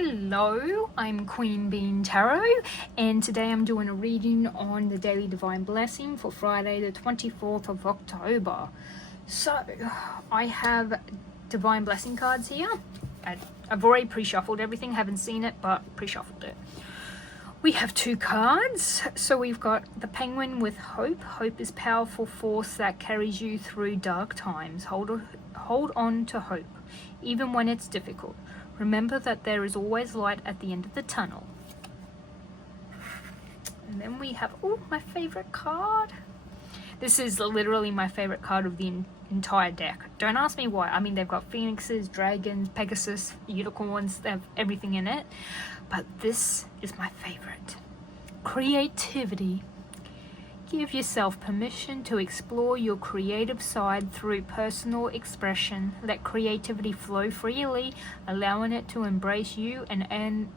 Hello, I'm Queen Bean Tarot, and today I'm doing a reading on the Daily Divine Blessing for Friday the 24th of October. So, I have Divine Blessing cards here. I've already pre-shuffled everything, haven't seen it, but pre-shuffled it. We have two cards. So we've got the Penguin with Hope. Hope is powerful force that carries you through dark times. Hold on to hope, even when it's difficult. Remember that there is always light at the end of the tunnel. And then we have, oh, my favorite card. This is literally my favorite card of the entire deck. Don't ask me why. I mean, they've got phoenixes, dragons, Pegasus, unicorns, they have everything in it. But this is my favorite. Creativity. Give yourself permission to explore your creative side through personal expression. Let creativity flow freely, allowing it to embrace you and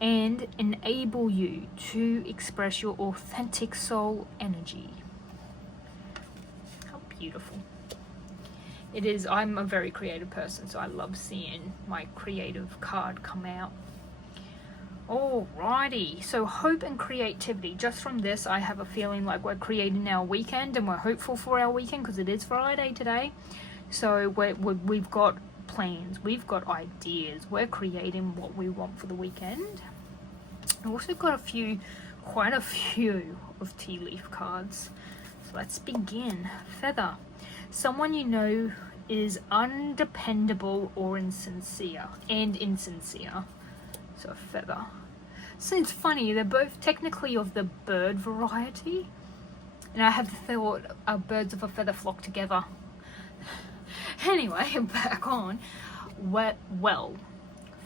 enable you to express your authentic soul energy. How beautiful. It is. I'm a very creative person, so I love seeing my creative card come out. Alrighty, so hope and creativity. Just from this, I have a feeling like we're creating our weekend and we're hopeful for our weekend because it is Friday today. So we've got plans, we've got ideas, we're creating what we want for the weekend. I've also got quite a few of tea leaf cards. So let's begin. Feather. Someone you know is undependable or insincere. So a feather. So it's funny, they're both technically of the bird variety. And I have thought birds of a feather flock together. Anyway, back on. Well,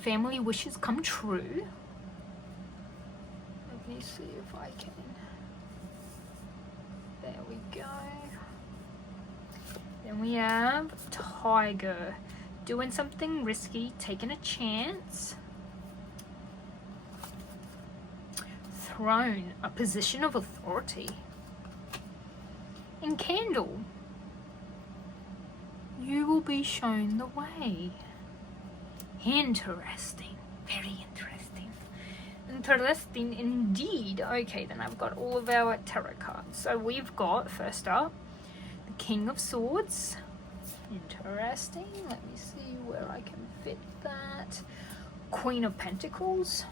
family wishes come true. Let me see if I can. There we go. Then we have tiger. Doing something risky, taking a chance. Throne, a position of authority. And candle, you will be shown the way. Interesting, very interesting. Interesting indeed. Okay, then I've got all of our tarot cards. So we've got, first up, the King of Swords. Interesting. Let me see where I can fit that. Queen of Pentacles.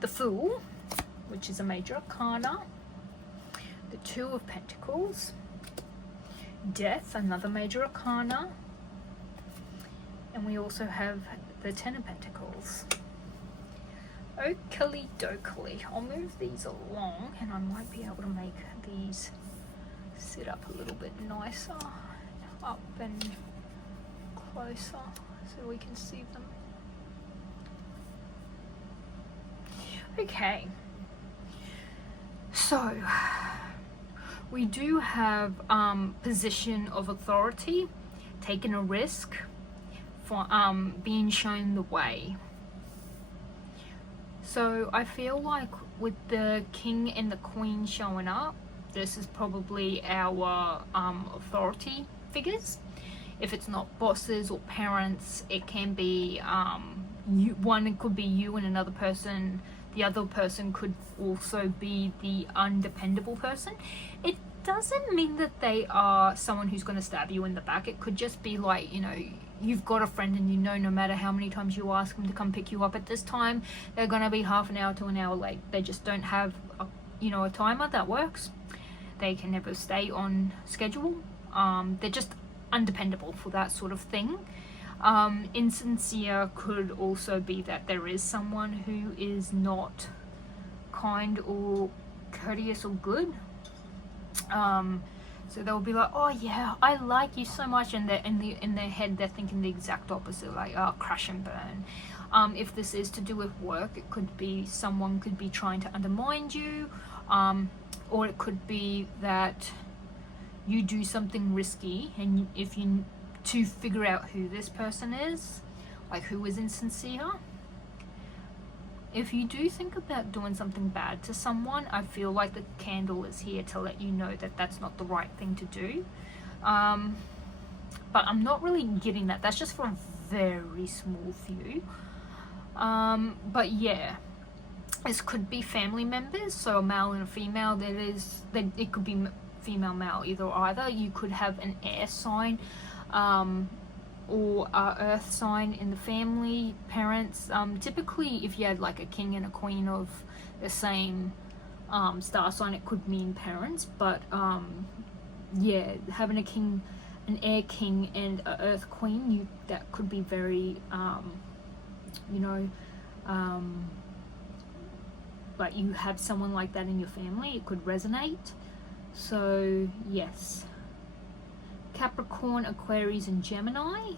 The Fool, which is a major arcana. The Two of Pentacles. Death, another major arcana. And we also have the Ten of Pentacles. Oakley dokley. I'll move these along and I might be able to make these sit up a little bit nicer. Up and closer so we can see them. Okay, so we do have position of authority, taking a risk, for being shown the way. So I feel like with the king and the queen showing up, this is probably our authority figures. If it's not bosses or parents, it can be it could be you and another person. The other person could also be the undependable person. It doesn't mean that they are someone who's going to stab you in the back. It could just be like, you know, you've got a friend and you know no matter how many times you ask them to come pick you up at this time, they're going to be half an hour to an hour late. They just don't have a timer that works. They can never stay on schedule. They're just undependable for that sort of thing. Insincere could also be that there is someone who is not kind or courteous or good. So they'll be like, oh yeah, I like you so much, and in their head they're thinking the exact opposite, like, oh, crash and burn. If this is to do with work, it could be someone could be trying to undermine you, or it could be that you do something risky, and to figure out who this person is, like who is insincere. If you do think about doing something bad to someone, I feel like the candle is here to let you know that that's not the right thing to do. but I'm not really getting that. That's just for a very small few. But yeah, this could be family members, so a male and a female. It could be female, male, either or either. You could have an air sign, or a earth sign in the family, parents. Typically, if you had like a king and a queen of the same star sign, it could mean parents. But yeah, having a king, an air king, and a earth queen, that could be very, you know, like you have someone like that in your family. It could resonate. So yes. Capricorn, Aquarius, and Gemini.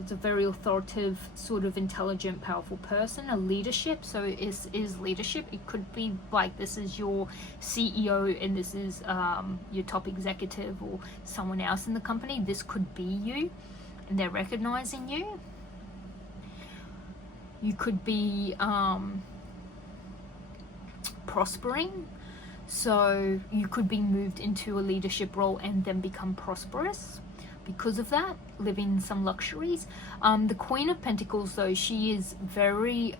It's a very authoritative, sort of intelligent, powerful person. A leadership, so is leadership. It could be like this is your CEO and this is your top executive or someone else in the company. This could be you and they're recognizing you. You could be prospering. So you could be moved into a leadership role and then become prosperous because of that, living some luxuries. The Queen of Pentacles, though, she is very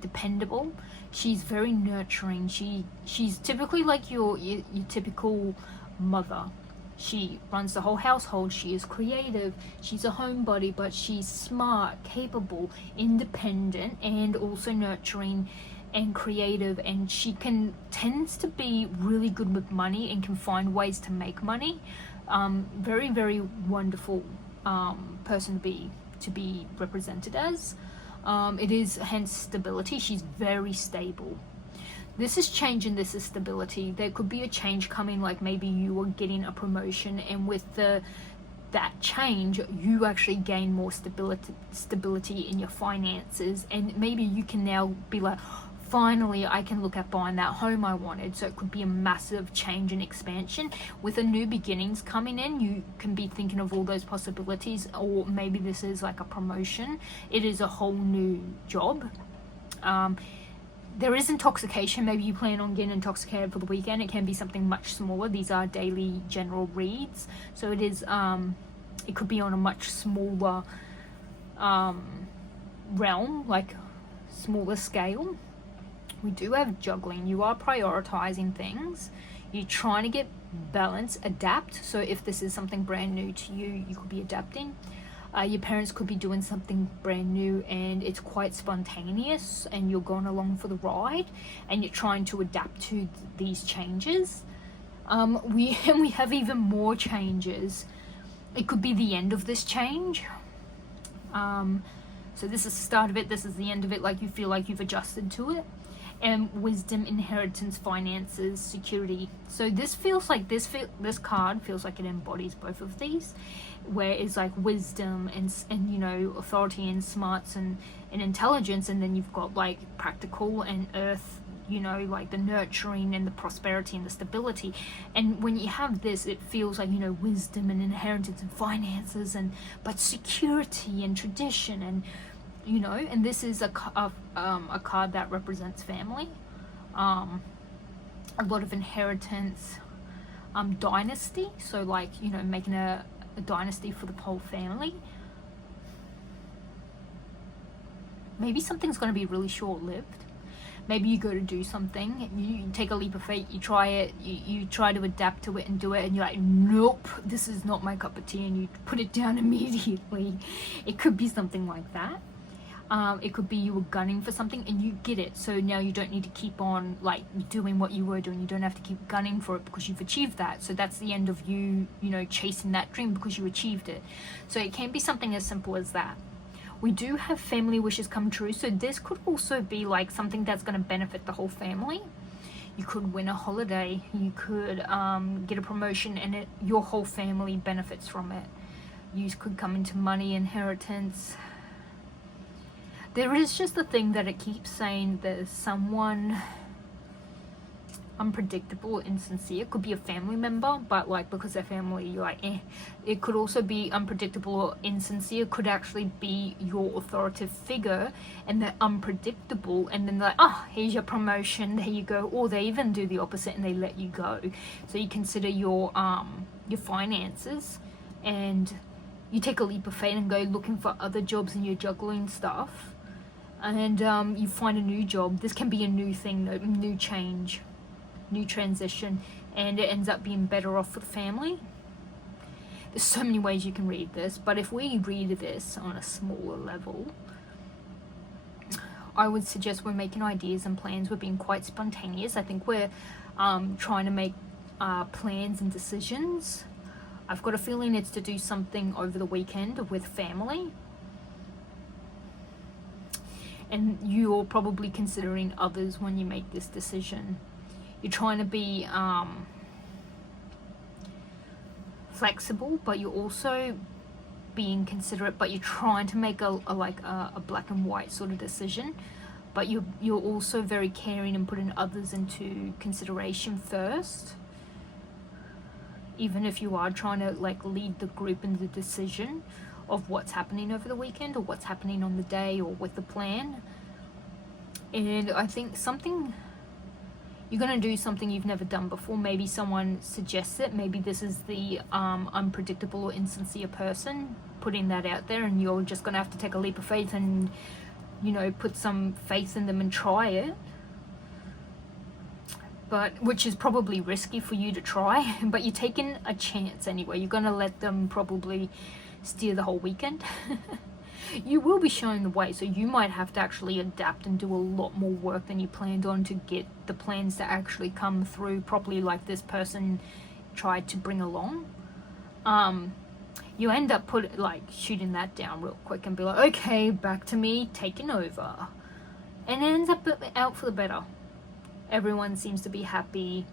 dependable. She's very nurturing. She's typically like your typical mother. She runs the whole household. She is creative. She's a homebody, but she's smart, capable, independent, and also nurturing and creative, and she tends to be really good with money and can find ways to make money. Very, very wonderful person to be represented as. It is hence stability. She's very stable. This is change and this is stability. There could be a change coming, like maybe you are getting a promotion, and with that change you actually gain more stability in your finances, and maybe you can now be like, finally I can look at buying that home I wanted. So it could be a massive change and expansion with a new beginnings coming in. You can be thinking of all those possibilities, or maybe this is like a promotion. It is a whole new job. There is intoxication. Maybe you plan on getting intoxicated for the weekend. It can be something much smaller. These are daily general reads, so it is it could be on a much smaller realm, like smaller scale. We do have juggling. You are prioritizing things. You're trying to get balance, adapt. So if this is something brand new to you, you could be adapting. Your parents could be doing something brand new and it's quite spontaneous and you're going along for the ride and you're trying to adapt to these changes. We have even more changes. It could be the end of this change. So this is the start of it, this is the end of it, like you feel like you've adjusted to it. And wisdom, inheritance, finances, security. So this feels like this card feels like it embodies both of these, where it's like wisdom and you know, authority and smarts and intelligence, and then you've got like practical and earth, you know, like the nurturing and the prosperity and the stability. And when you have this, it feels like, you know, wisdom and inheritance and finances, and but security and tradition, and you know, and this is a card that represents family, a lot of inheritance, dynasty. So like, you know, making a dynasty for the whole family. Maybe something's going to be really short-lived. Maybe you go to do something, you take a leap of faith, you try it, you try to adapt to it and do it, and you're like, nope, this is not my cup of tea, and you put it down immediately. It could be something like that. It could be you were gunning for something and you get it, so now you don't need to keep on like doing what you were doing. You don't have to keep gunning for it because you've achieved that. So that's the end of you know, chasing that dream because you achieved it. So it can be something as simple as that. We do have family wishes come true, so this could also be like something that's going to benefit the whole family. You could win a holiday, you could get a promotion, and your whole family benefits from it. You could come into money, inheritance. There is just the thing that it keeps saying there's someone unpredictable, insincere. It could be a family member, but like because they're family, you're like, eh. It could also be unpredictable or insincere. It could actually be your authoritative figure and they're unpredictable, and then they're like, oh, here's your promotion, there you go. Or they even do the opposite and they let you go. So you consider your your finances, and you take a leap of faith and go looking for other jobs and you're juggling stuff, and you find a new job. This can be a new thing, a new change, new transition, and it ends up being better off for the family. There's so many ways you can read this, but if we read this on a smaller level, I would suggest we're making ideas and plans. We're being quite spontaneous. I think we're trying to make plans and decisions. I've got a feeling it's to do something over the weekend with family. And you're probably considering others when you make this decision. You're trying to be flexible, but you're also being considerate, but you're trying to make a black and white sort of decision, but you're also very caring and putting others into consideration first, even if you are trying to like lead the group in the decision of what's happening over the weekend or what's happening on the day or with the plan. And I think you're going to do something you've never done before. Maybe someone suggests it. Maybe this is the unpredictable or insincere person putting that out there, and you're just going to have to take a leap of faith and, you know, put some faith in them and try it. But which is probably risky for you to try, but you're taking a chance anyway. You're going to let them probably steer the whole weekend. You will be shown the way, so you might have to actually adapt and do a lot more work than you planned on to get the plans to actually come through properly, like this person tried to bring along. You end up shooting that down real quick and be like, okay, back to me taking over, and it ends up out for the better. Everyone seems to be happy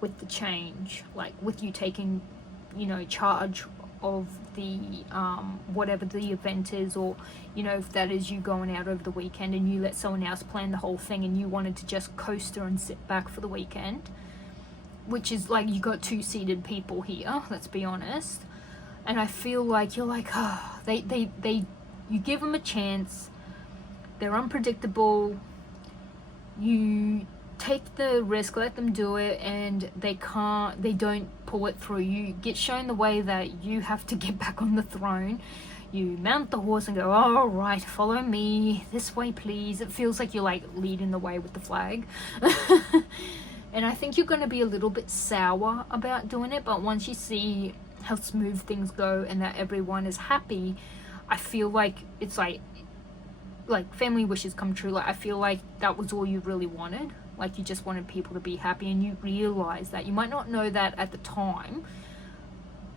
with the change, like with you taking, you know, charge of the whatever the event is, or, you know, if that is you going out over the weekend and you let someone else plan the whole thing and you wanted to just coaster and sit back for the weekend, which is like, you got two-seated people here, let's be honest. And I feel like you're like, oh, you give them a chance, they're unpredictable, you take the risk, let them do it, and they don't pull it through. You get shown the way that you have to get back on the throne. You mount the horse and go, all right, follow me this way please. It feels like you're like leading the way with the flag. And I think you're going to be a little bit sour about doing it, but once you see how smooth things go and that everyone is happy, I feel like it's like family wishes come true. Like, I feel like that was all you really wanted. Like, you just wanted people to be happy, and you realize that. You might not know that at the time,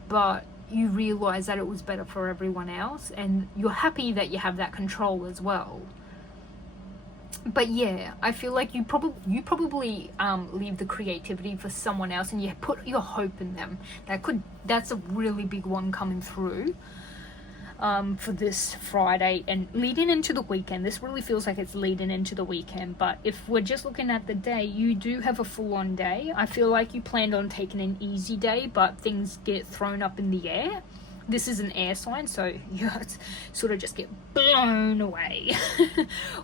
but you realize that it was better for everyone else, and you're happy that you have that control as well. But yeah, I feel like you probably leave the creativity for someone else, and you put your hope in them. That's a really big one coming through. For this Friday and leading into the weekend. This really feels like it's leading into the weekend, but if we're just looking at the day, you do have a full-on day. I feel like you planned on taking an easy day, but things get thrown up in the air. This is an air sign, so you sort of just get blown away.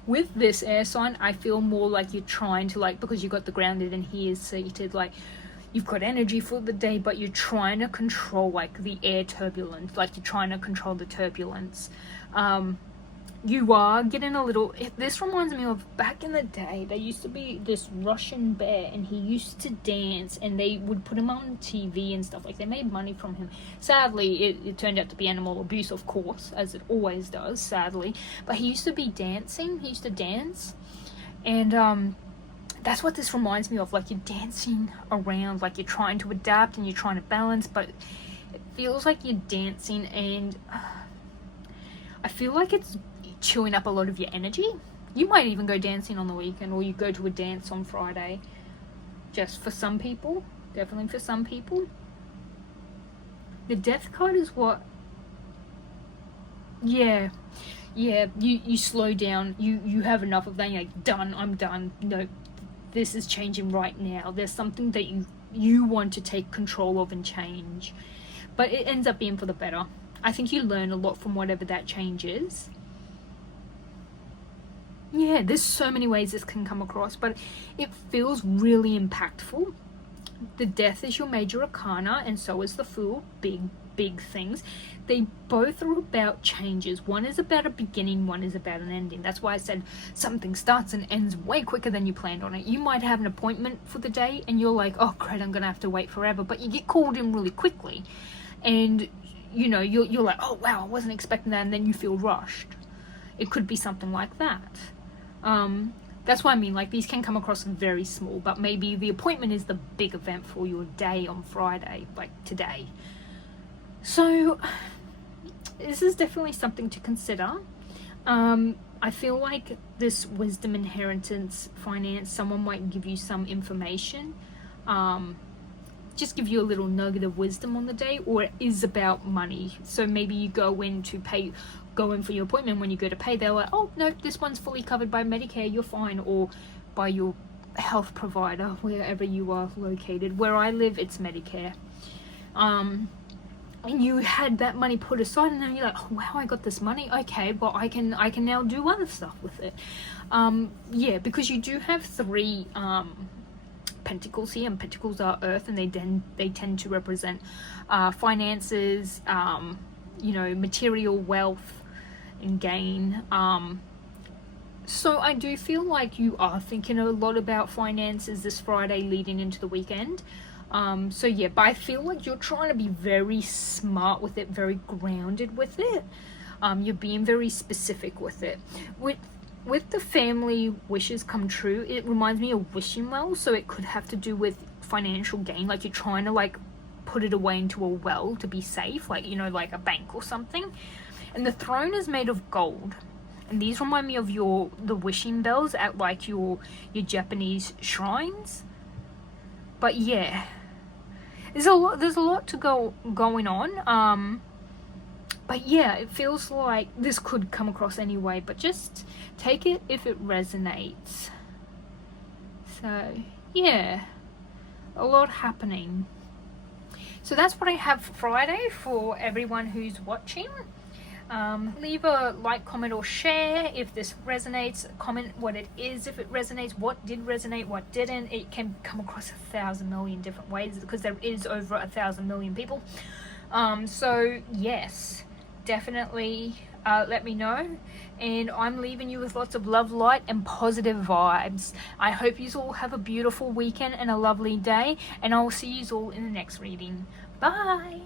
With this air sign, I feel more like you're trying to, like, because you got the grounded and he is seated, like, you've got energy for the day, but you're trying to control, like, the air turbulence. Like, you're trying to control the turbulence. You are getting a little... This reminds me of back in the day, there used to be this Russian bear, and he used to dance, and they would put him on TV and stuff. Like, they made money from him. Sadly, it turned out to be animal abuse, of course, as it always does, sadly. But he used to be dancing. He used to dance. And, that's what this reminds me of. Like, you're dancing around, like you're trying to adapt and you're trying to balance, but it feels like you're dancing, and I feel like it's chewing up a lot of your energy. You might even go dancing on the weekend, or you go to a dance on Friday. Just for some people. Definitely for some people. The death card is what... Yeah, you slow down. You have enough of that. You're like, done, I'm done. No, this is changing right now. There's something that you want to take control of and change, but it ends up being for the better. I think you learn a lot from whatever that change is. Yeah, there's so many ways this can come across, but it feels really impactful. The Death is your major arcana, and so is the Fool. Big things. They both are about changes. One is about a beginning, one is about an ending. That's why I said something starts and ends way quicker than you planned on it. You might have an appointment for the day and you're like, oh great, I'm gonna have to wait forever, but you get called in really quickly, and you know, you're like, oh wow, I wasn't expecting that, and then you feel rushed. It could be something like that. That's what I mean, like these can come across very small, but maybe the appointment is the big event for your day on Friday, like today. So this is definitely something to consider. I feel like this wisdom, inheritance, finance, someone might give you some information, just give you a little nugget of wisdom on the day, or it is about money. So maybe you go in for your appointment. When you go to pay, they're like, oh no, this one's fully covered by Medicare, you're fine, or by your health provider wherever you are located. Where I live, it's Medicare. And you had that money put aside, and then you're like, oh wow, I got this money, okay, well I can now do other stuff with it. Yeah, because you do have 3 pentacles here, and pentacles are earth, and they tend to represent finances, you know, material wealth and gain. So I do feel like you are thinking a lot about finances this Friday leading into the weekend. So yeah, but I feel like you're trying to be very smart with it, very grounded with it. You're being very specific with it. With the family wishes come true, it reminds me of wishing well, so it could have to do with financial gain, like you're trying to like put it away into a well to be safe, like, you know, like a bank or something. And the throne is made of gold, and these remind me of the wishing bells at like your Japanese shrines. But yeah, there's a lot to going on. But yeah, it feels like this could come across anyway, but just take it if it resonates. So yeah, a lot happening. So that's what I have for Friday for everyone who's watching. Leave a like, comment, or share if this resonates. Comment what it is, if it resonates, what did resonate, what didn't. It can come across 1,000 million different ways because there is over 1,000 million people. So yes, definitely let me know, and I'm leaving you with lots of love, light, and positive vibes. I hope you all have a beautiful weekend and a lovely day, and I will see you all in the next reading. Bye.